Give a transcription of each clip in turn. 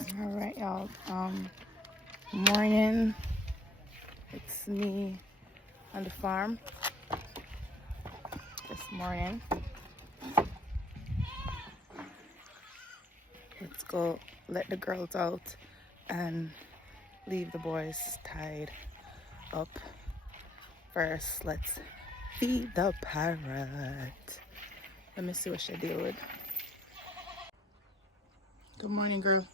All right, y'all. Morning. It's me on the farm this morning. Let's go let the girls out and leave the boys tied up. First, let's feed the parrot. Let me see what she deal with. Good morning, girl.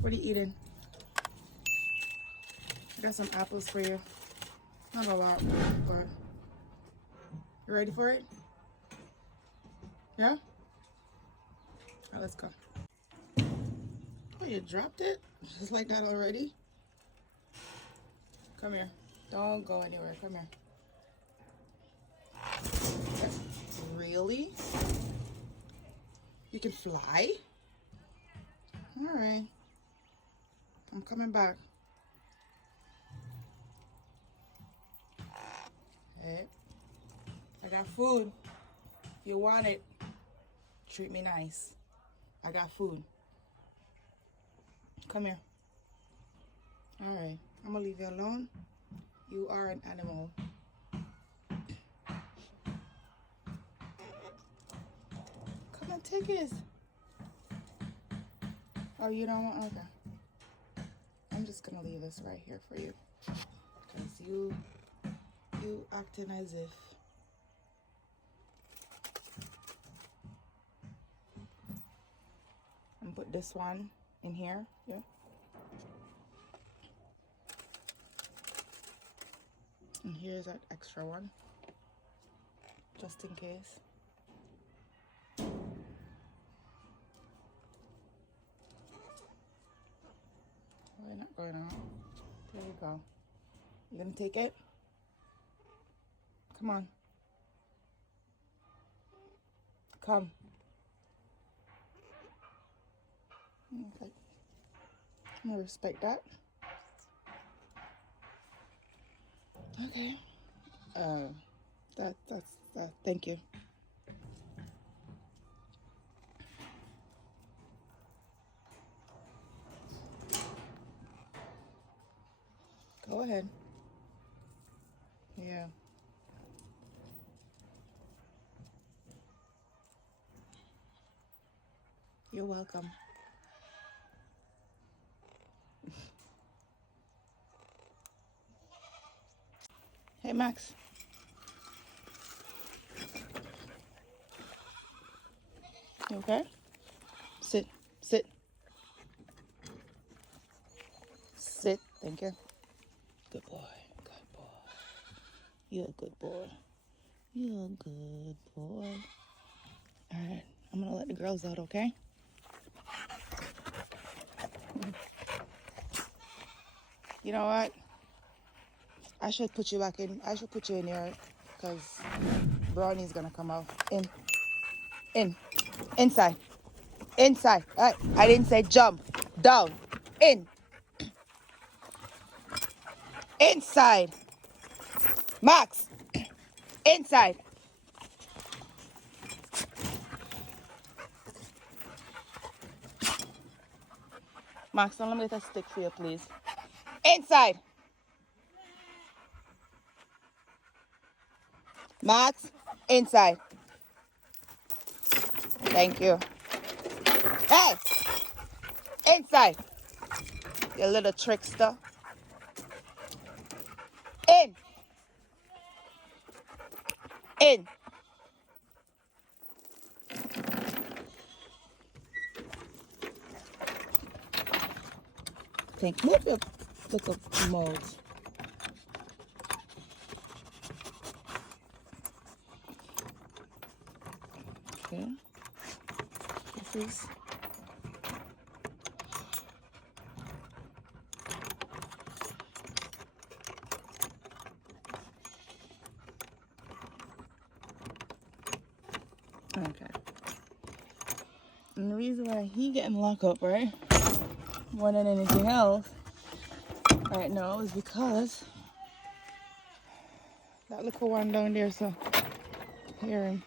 What are you eating? I got some apples for you. Not a lot, but you ready for it? Yeah? All right, let's go. Oh, you dropped it? Just like that already? Come here. Don't go anywhere. Come here. Really? You can fly? All right. I'm coming back. Hey, I got food. If you want it, treat me nice. I got food. Come here. All right. I'm gonna leave you alone. You are an animal. Come on, take it. Oh, you don't want? Okay. I'm just gonna leave this right here for you, cause you acting as if. I'm gonna put this one in here. Yeah. And here's that extra one, just in case. We're not going out. There you go. You gonna take it? Come on. Come. Okay. I'm gonna respect that. Okay. That's thank you. Go ahead. Yeah. You're welcome. Hey, Max. You okay? Sit. Sit. Sit. Thank you. Good boy. Good boy. You're a good boy. You're a good boy. All right. I'm going to let the girls out, okay? You know what? I should put you back in. I should put you in here because Brownie's going to come out. In. Inside. Inside. I didn't say jump. Down. In. Inside. Max. Inside. Max, don't let me get a stick for you, please. Inside. Max, inside. Thank you. Hey! Inside. You little trickster. In. In. Move your little mold. Okay. This is. Okay. And the reason why he getting locked up, right, more than anything else, right now, is because that little one down there, so hear him.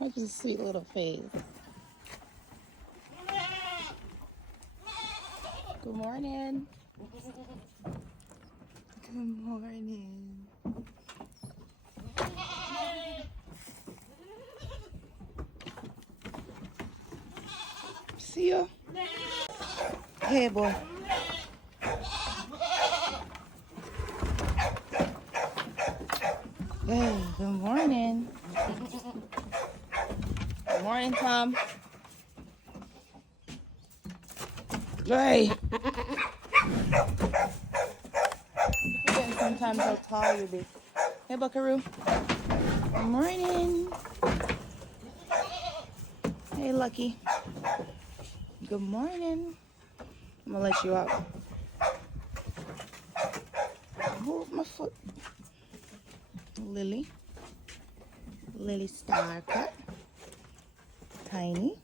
Look at his sweet little face. Good morning. Good morning. See you. Hey, boy. Hey, good morning. Good morning, Tom. Hey. Forgetting sometimes how tall you be. Hey, Buckaroo. Good morning. Hey, Lucky. Good morning. I'm gonna let you out. Move my foot. Lily. Lily Star Cut. Tiny.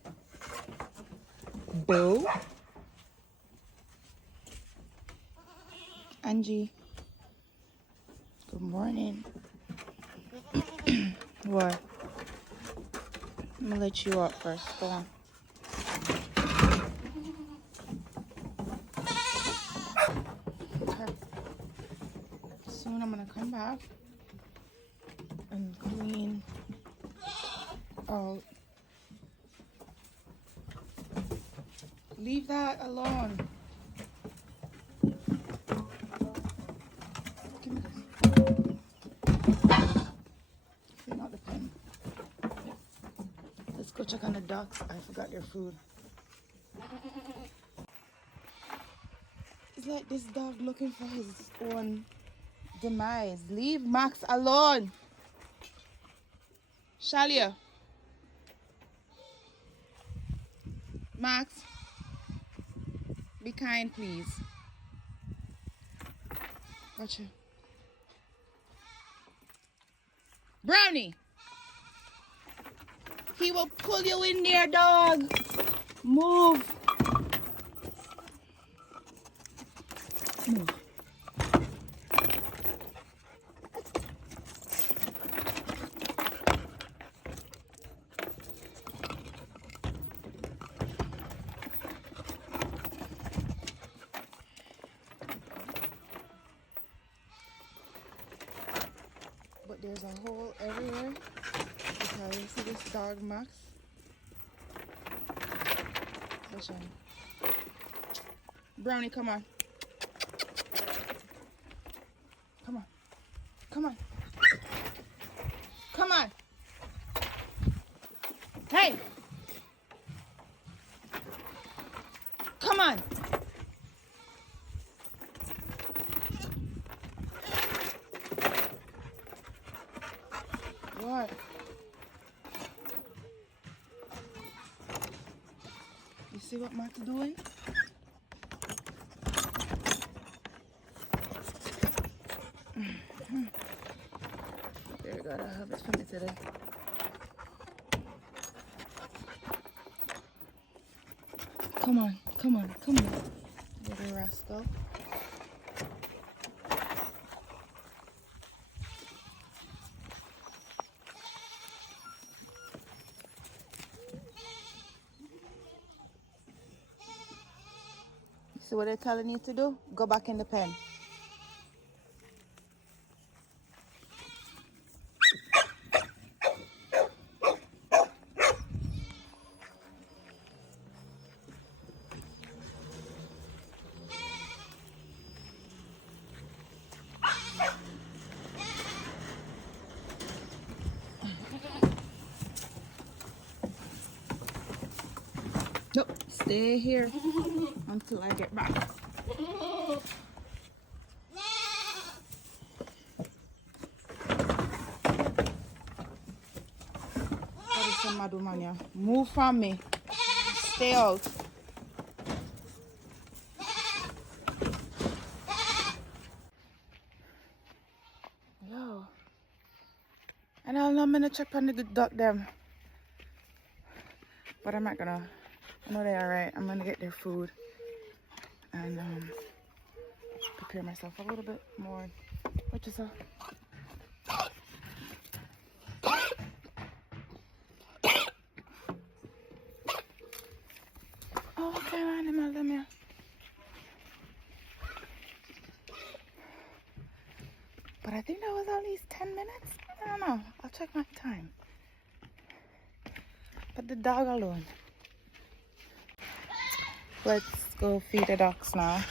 Boo. Angie. Good morning. What? I'm gonna let you up first. Go on. Okay. Soon I'm gonna come back and clean out. Leave that alone. Give me this. Clean out the pen. Let's go check on the ducks. I forgot their food. It's like this dog looking for his own demise. Leave Max alone. Shalia. Max. Be kind, please. Gotcha. Brownie. He will pull you in there, dog. Move. Move. But there's a hole everywhere because you see this dog Max. Watch out. Brownie, come on. Come on. Come on. Come on. Hey. Come on. What? You see what Max doing? There you go, I have it for me today. Come on, come on, come on. Little rascal. See what they're telling you to do? Go back in the pen. Nope, stay here until I get back. That is some Madumania. Move from me. Stay out. Yo. And I'm gonna check on the good duck them. But I'm not gonna. I know they're alright. I'm gonna get their food and prepare myself a little bit more. What you say? But I think that was at least 10 minutes. I don't know. I'll check my time. Put the dog alone. Let's go feed the ducks now.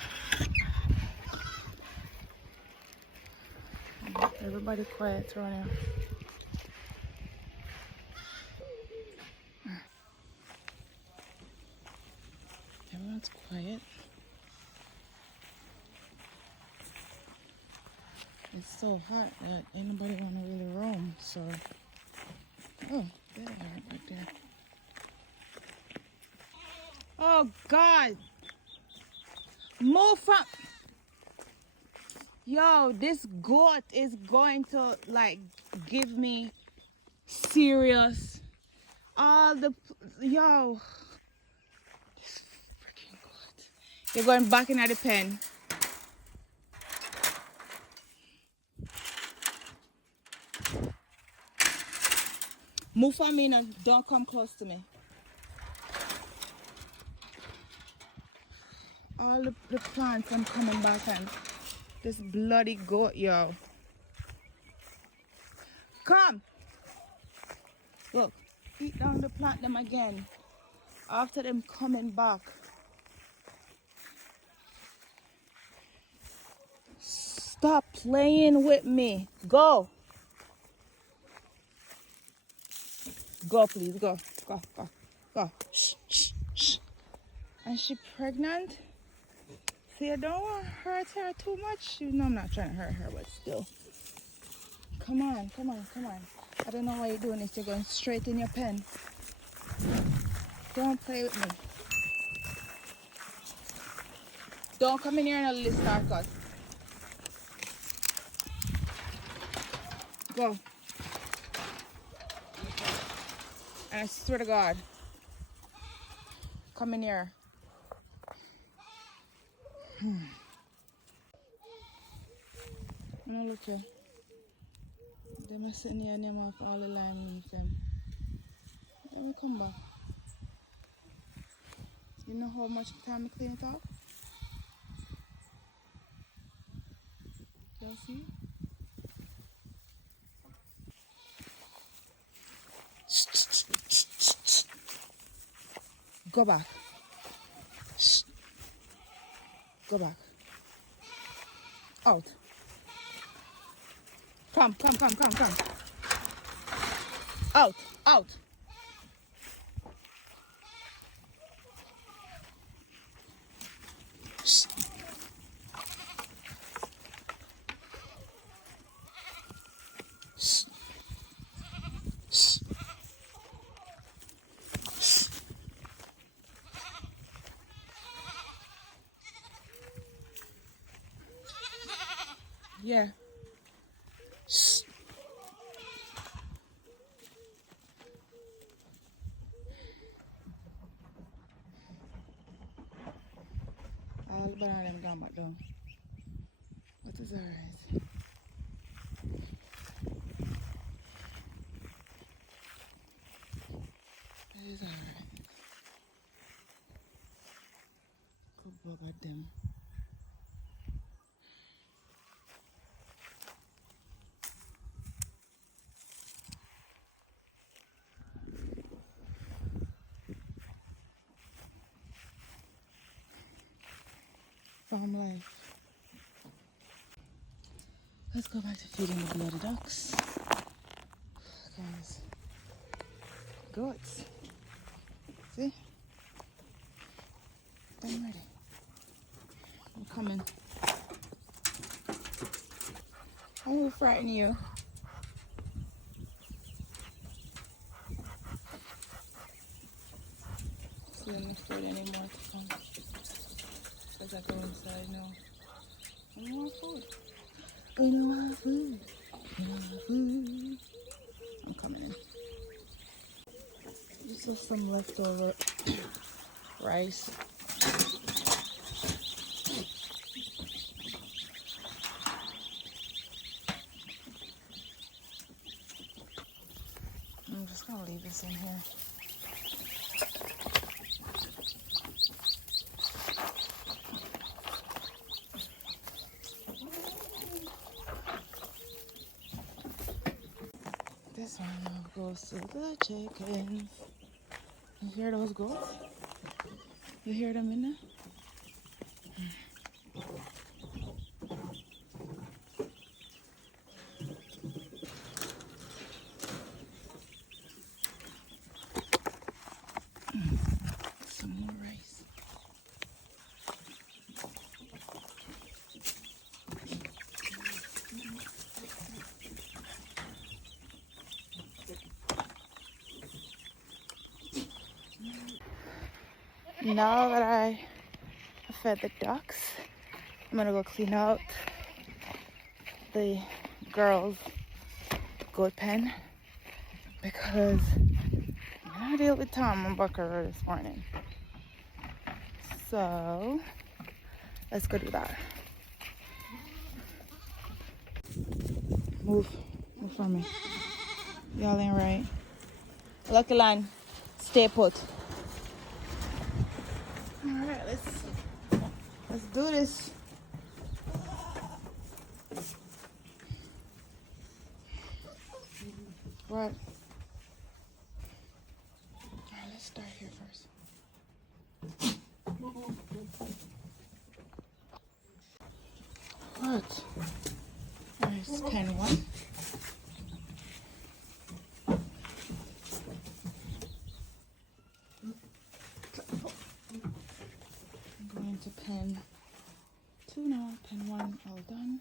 Everybody quiet around here. Everyone's quiet. It's so hot that anybody want to really roam, so... Oh, there they are right there. Oh, God! Move from... Yo, this goat is going to, like, give me serious... All the... Yo... This freaking goat. They're going back into the pen. Move from me and don't come close to me. All the plants I'm coming back and this bloody goat, yo. Come! Look, eat down the plant them again. After them coming back. Stop playing with me. Go! Go, please, go, go, go, go. Shh, shh, shh. And she pregnant? See, I don't want to hurt her too much. You know I'm not trying to hurt her, but still. Come on, come on, come on. I don't know why you're doing this. You're going straight in your pen. Don't play with me. Don't come in here and little star cut. Go. And I swear to God, come in here. Now look here. They must sit near them off all the lime leaves and let me come back. You know how much time I clean it up? Y'all see? Go back. Shh. Go back. Out. Come, come, come, come, come. Out, out. Shh. Shh. Shh. Yeah. Shh. All the banana them gone back down. What is alright? It is alright. Good bug at them. Farm life. Let's go back to feeding the bloody ducks. Guys, goats. See? I'm ready. I'm coming. I will frighten you. See them food anymore to come. As I go inside now. I want food. I want food. I want food. I'm coming in. This is some leftover rice. I'm just gonna leave this in here. This one goes to the chickens. You hear those goats? You hear them in there? Some more rice. Now that I have fed the ducks, I'm gonna go clean out the girls' goat pen because I dealt with Tom and Bucker this morning. So let's go do that. Move from me. Y'all ain't right. Lucky line, stay put. All right, let's do this. What? All right, let's start here first. What? There's 10-1. I'm going to pen 2 now, pen 1 all done.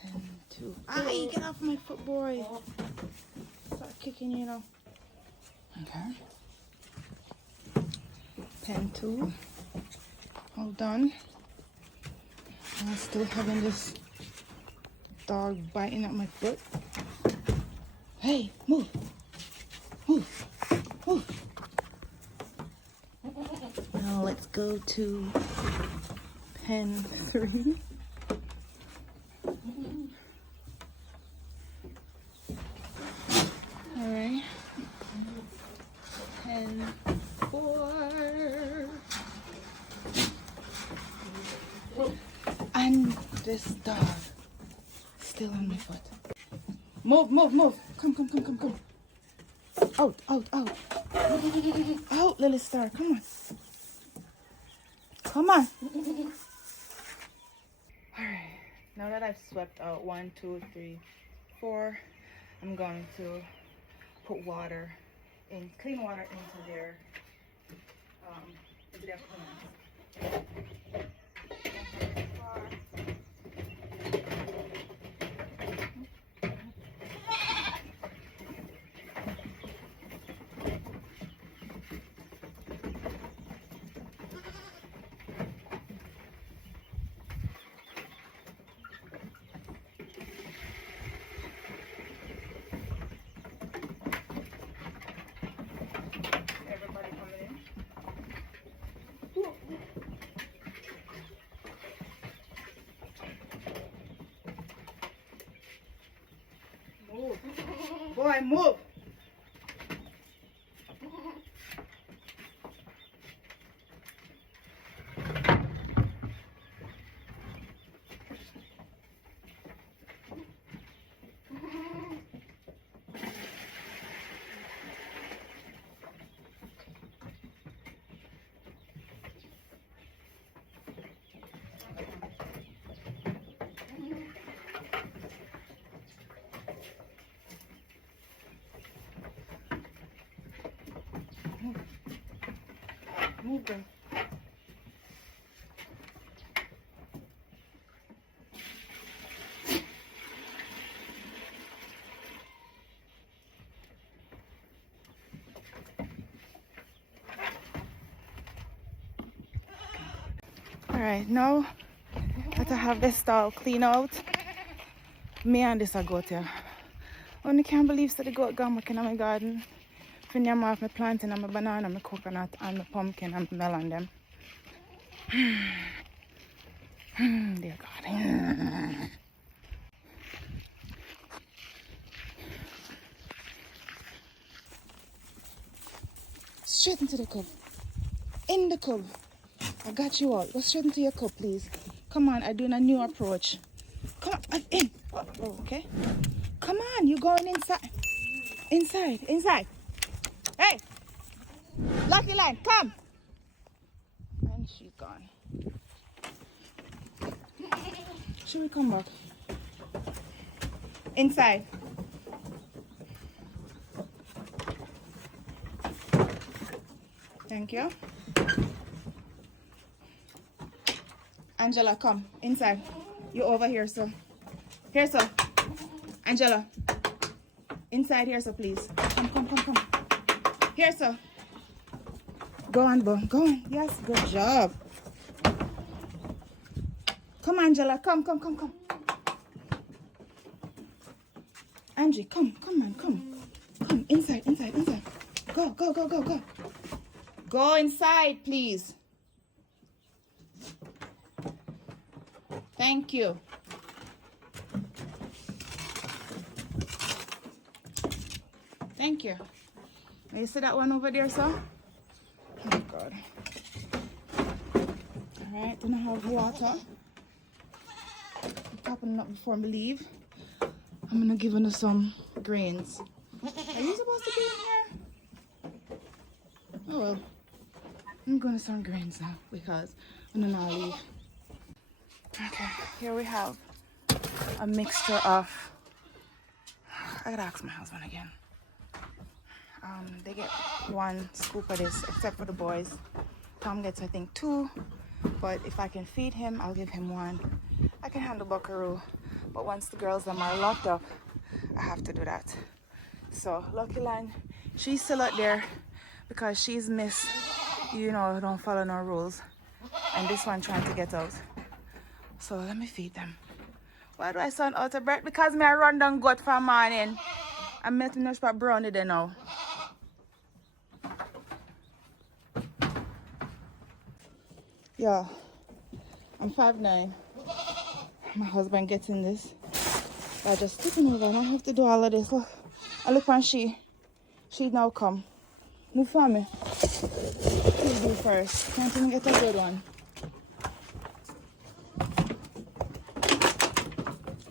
Pen 2. Ay, get off my foot, boy. Stop kicking, you know. Okay. Pen 2 all done. I'm still having this dog biting at my foot. Hey, move. Move. Move. Now let's go to pen 3. All right. Pen 4. And this dog still on my foot. Move, move, move. Come. Out. Out, Lily Star. Come on. Alright. Now that I've swept out 1, 2, 3, 4, I'm going to put water in, clean water into their pond. Move. Boy, move. Move them. Alright, now that I have this stall clean out, me and this are goat here. Only can't believe that the goat gone back in my garden. When I'm off my planting and my banana, my coconut and my pumpkin and my melon them. Dear God. Straight into the cup. In the cup. I got you all. Go straight into your cup, please. Come on, I'm doing a new approach. Come on, in. Oh, okay. Come on, you going inside. Inside. Hey, Lucky Line, come. And she's gone. Should we come back? Inside. Thank you. Angela, come inside. You over here, sir. Here, sir. Angela. Inside here, sir, please. Come. Here, sir. Go on, Bo. Go on. Yes, good job. Come, Angela. Come. Angie, come, man, come. Come, inside. Go. Go inside, please. Thank you. Thank you. You see that one over there, sir? Oh, God. All right, then I have water. Topping up before we leave. I'm gonna give her some grains. Are you supposed to be in here? Oh well. I'm gonna some grains now because I'm gonna now leave. Okay, here we have a mixture of. I gotta ask my husband again. They get 1 scoop of this, except for the boys. Tom gets, I think, 2. But if I can feed him, I'll give him 1. I can handle buckaroo, but once the girls are locked up, I have to do that. So Lucky Line, she's still out there because she's missed, don't follow no rules, and this one trying to get out. So let me feed them. Why do I sound out of breath? Because I run down gut for morning. I'm making no spot brownie there now. Yeah, I'm 5'9". My husband gets in this. I just took him over and I have to do all of this. Look, I look when she now come. Move for me. Please do first. Can't even get a good one.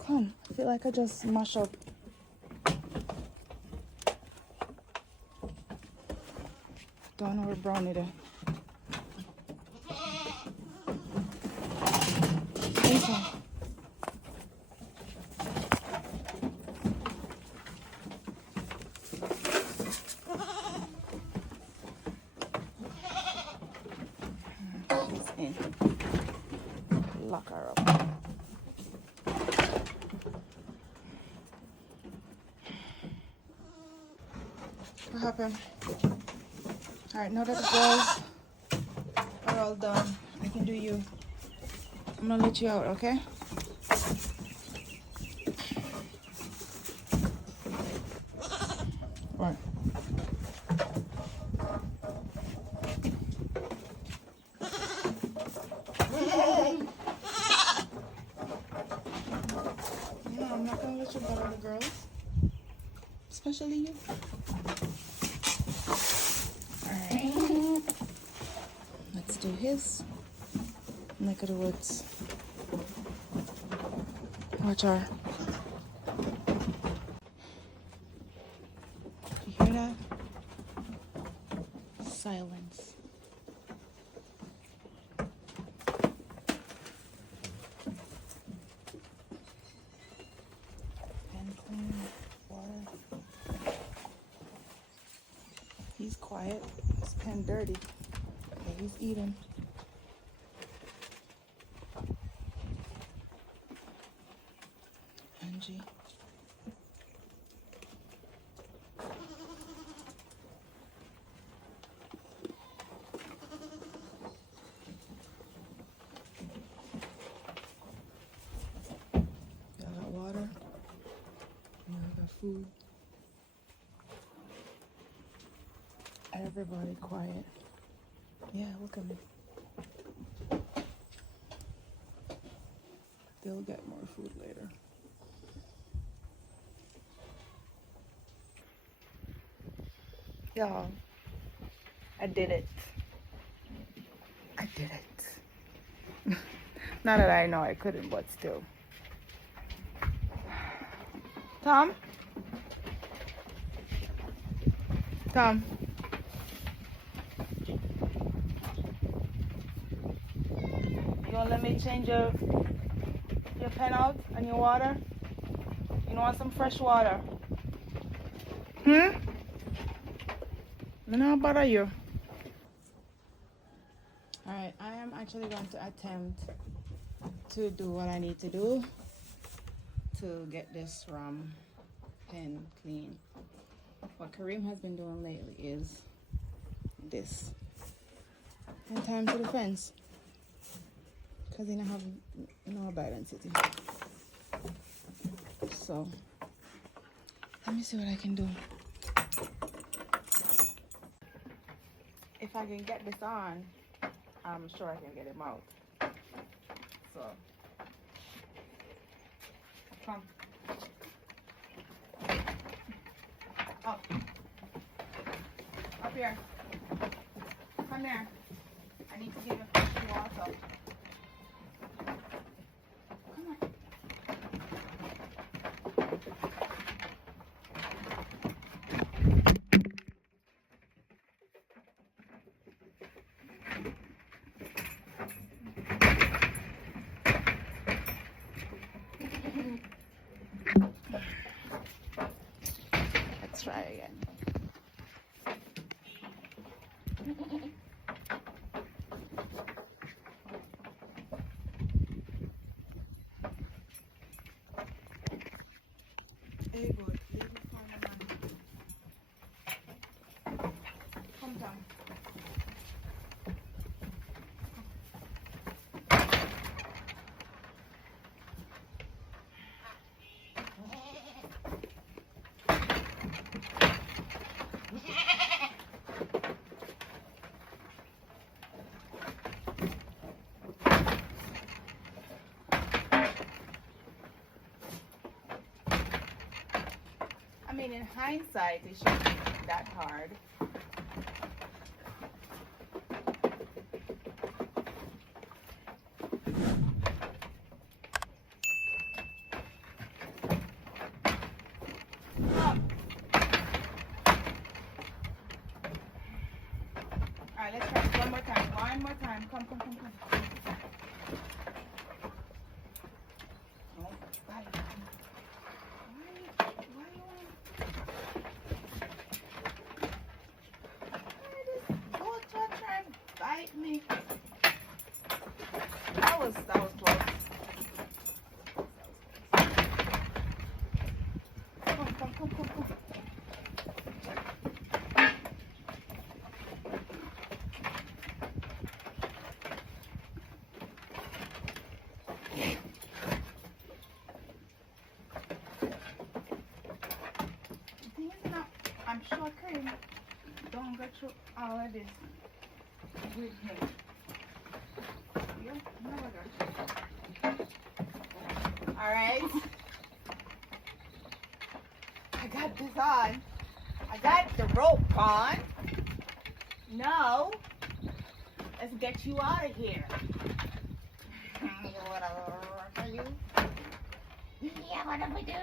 Come, I feel like I just mash up. Don't know where brownie there. Listen. In. Lock her up. What happened? Alright, now that the girls are all done, I can do you. I'm gonna let you out, okay? Right. No, I'm not gonna let you bother the girls. Especially you. Alright. Let's do his neck of the woods. Watch her. You hear that? Silence. Pen clean, water. He's quiet. His pen dirty. Okay, he's eating. Angie. Y'all got water. Y'all got food. Everybody quiet. Yeah, look at me. They'll get more food later. Y'all, I did it. Not that I know I couldn't, but still. Tom? Tom? You gonna let me change your pen out and your water? You want some fresh water? I don't bother you. Alright, I am actually going to attempt to do what I need to do to get this rum pen clean. What Kareem has been doing lately is this. And time to the fence. Because he don't have no balance city. So let me see what I can do. If I can get this on, I'm sure I can get him out. So come up here. Come there. I need to give you fresh water. Come on. Let's try again. Very good. Come down. I mean, in hindsight, it shouldn't be that hard. Alright, let's try it one more time. One more time. Come. No, bye. Bite me. That was close. Come. The thing is now, I'm sure Kareem don't go through all of this with him. Yeah, alright. I got this on. I got the rope on. Now, let's get you out of here. What are you? Yeah, what do we do?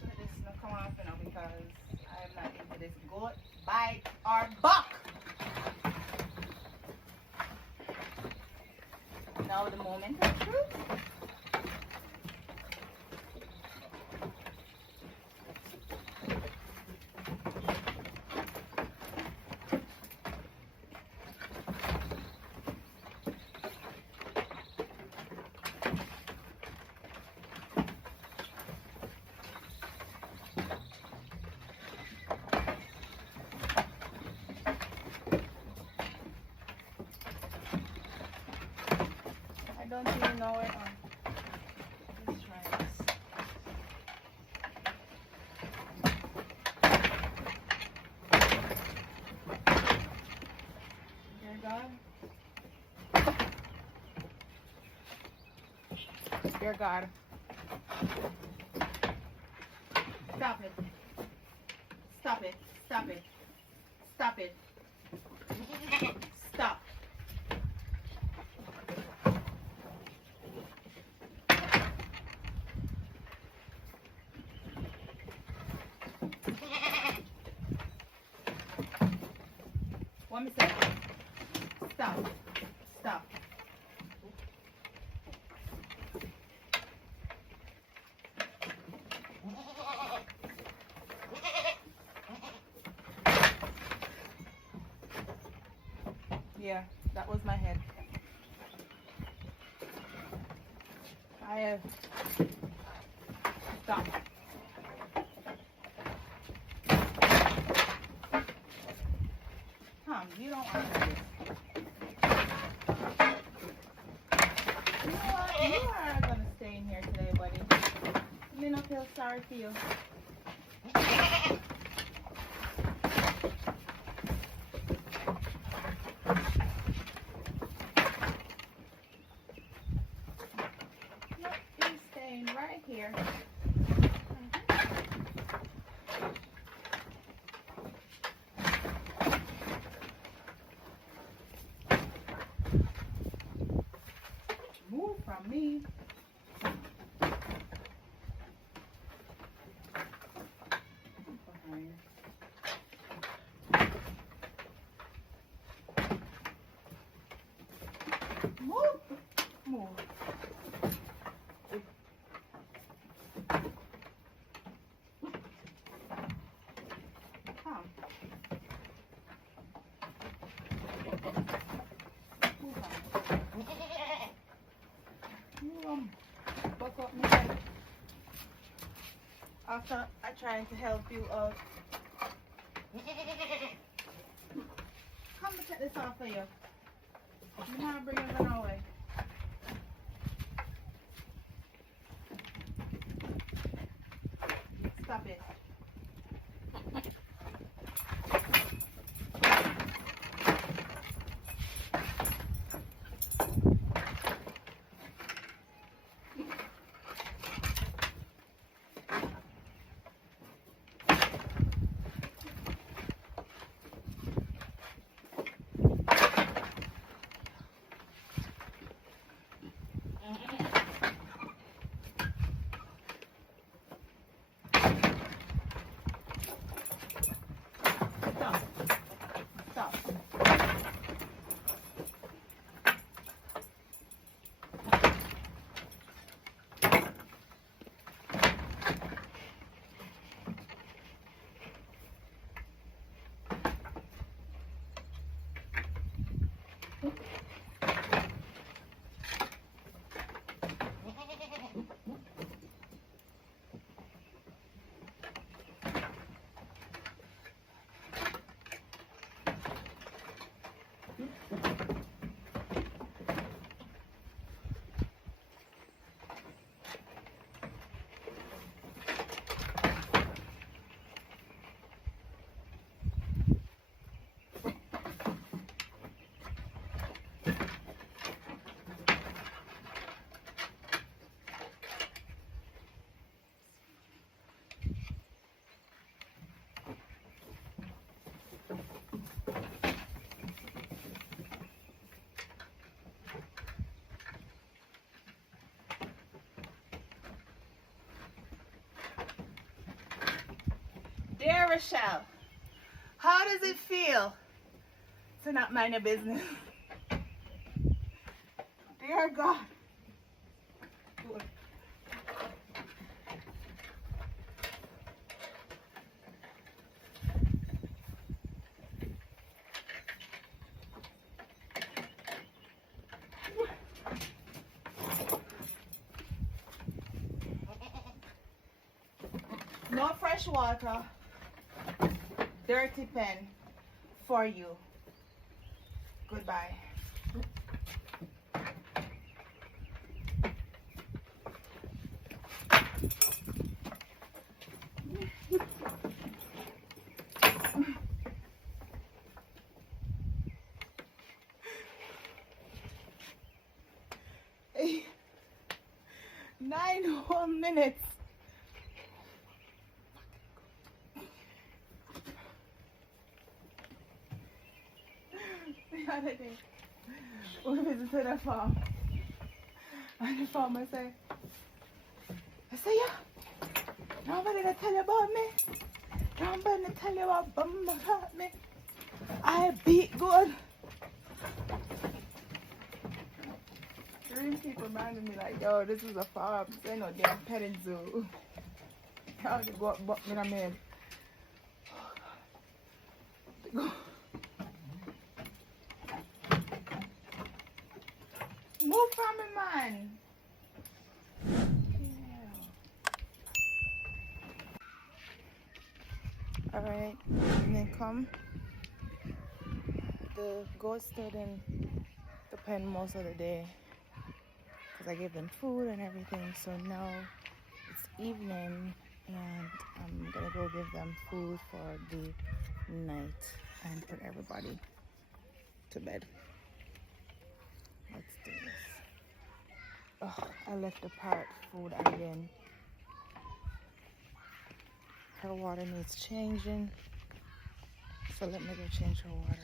Should this not come off now because I am not into this goat, bite, or buck. Now the moment of truth. I don't even know it on. Let's try this. Dear God. Dear God. Stop it. Stop it. Stop it. Stop it. Stop. Yeah, that was my head. I have stopped. Tom, you don't want to do this. You know what? You are gonna stay in here today, buddy. I don't feel sorry for you. Nope, you're staying right here. Move from me. Move. Move. Come. Move on. You buck up my head. After I trying to help you out. Come to take this off for you. You not bring it away. Stop it. Stop. Dear Rochelle, how does it feel to not mind your business? Dear God. Good. No fresh water, dirty pen for you. Goodbye. Hey, 9 whole minutes. The other day, we visited a farm, and the farmer said, yeah, nobody to tell you about me. Nobody to tell you about me. I beat good. 3 people reminded me like, yo, this is a farm. They no damn petting zoo. How to go up buck me in the head. from me, man. Yeah. Alright, evening come. The goats stayed in the pen most of the day because I gave them food and everything. So now it's evening and I'm gonna go give them food for the night and put everybody to bed. Let's do this. Oh, I left the parrot food again. Her water needs changing, so let me go change her water.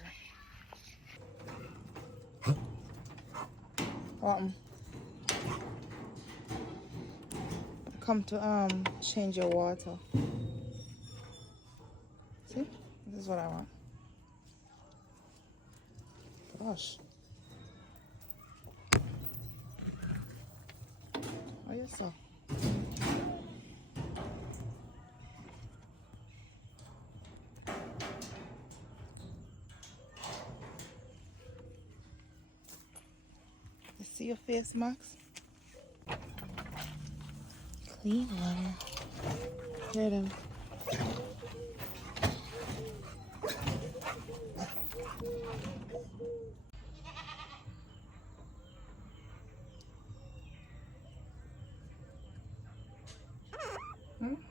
Come to change your water. See, this is what I want. Gosh, oh you so. You see your face, Max? Clean water. Hear them.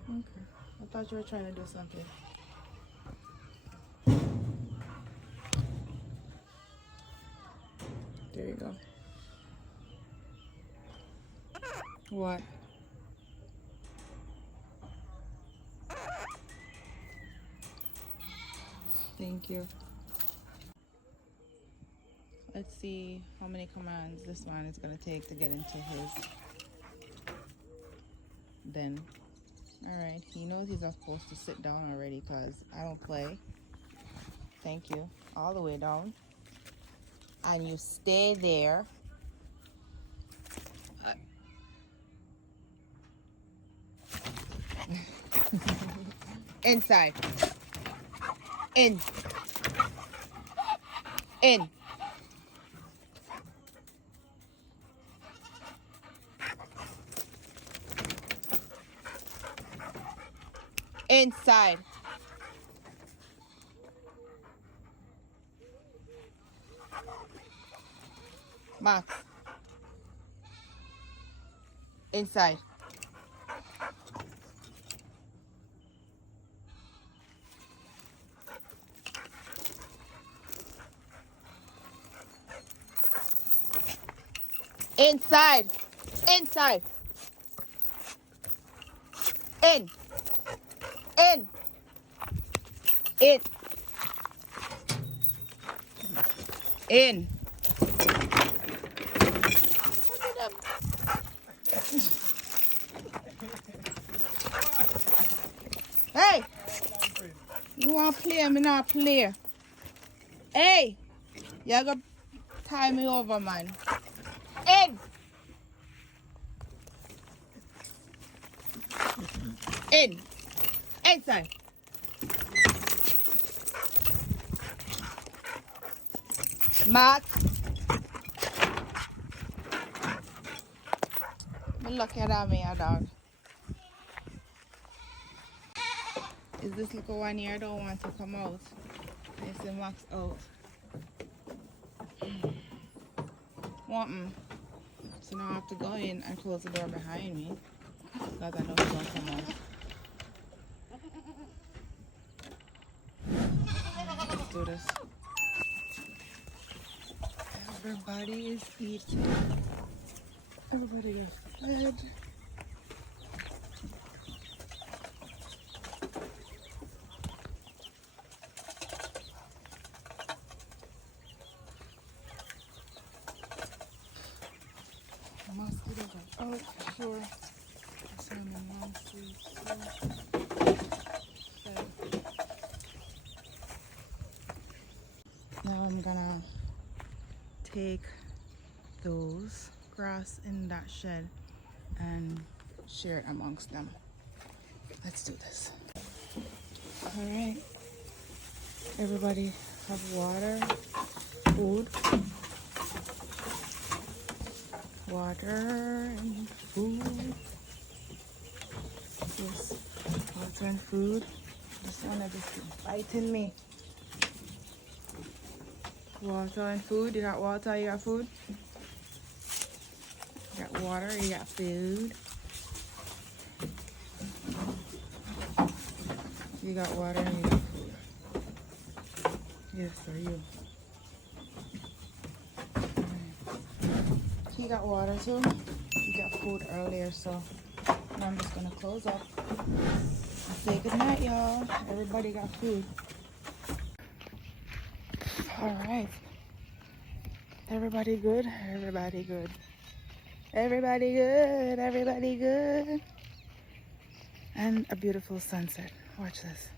Okay. I thought you were trying to do something. There you go. What? Thank you. Let's see how many commands this man is going to take to get into his den. Alright, he knows he's not supposed to sit down already because I don't play. Thank you. All the way down. And you stay there. Inside. In. In. Inside. Max. Inside. Inside. Inside. In. In. In. In. Hey! You want to play? Me not play. Hey! You gonna tie me over, man. In! In! Inside! Max! Me lucky that me a dog. Is this little one here don't want to come out? I see Max out. Want him. So now I have to go in and close the door behind me because I know he's gonna come out. Let's do this. Everybody is eating. Everybody is fed. Mosquitoes are out, sure. Now I'm gonna take those grass in that shed and share it amongst them. Let's do this. All right, everybody have water, food. Water and food. Yes, water and food. This one is just biting me. Water and food. You got water, you got food. You got water, you got food. You got water and you got food. Yes, sir, you. He got water too. He got food earlier, so now I'm just gonna close up and say good night, y'all. Everybody got food. All right. Everybody good. Everybody good. Everybody good. Everybody good. And a beautiful sunset. Watch this.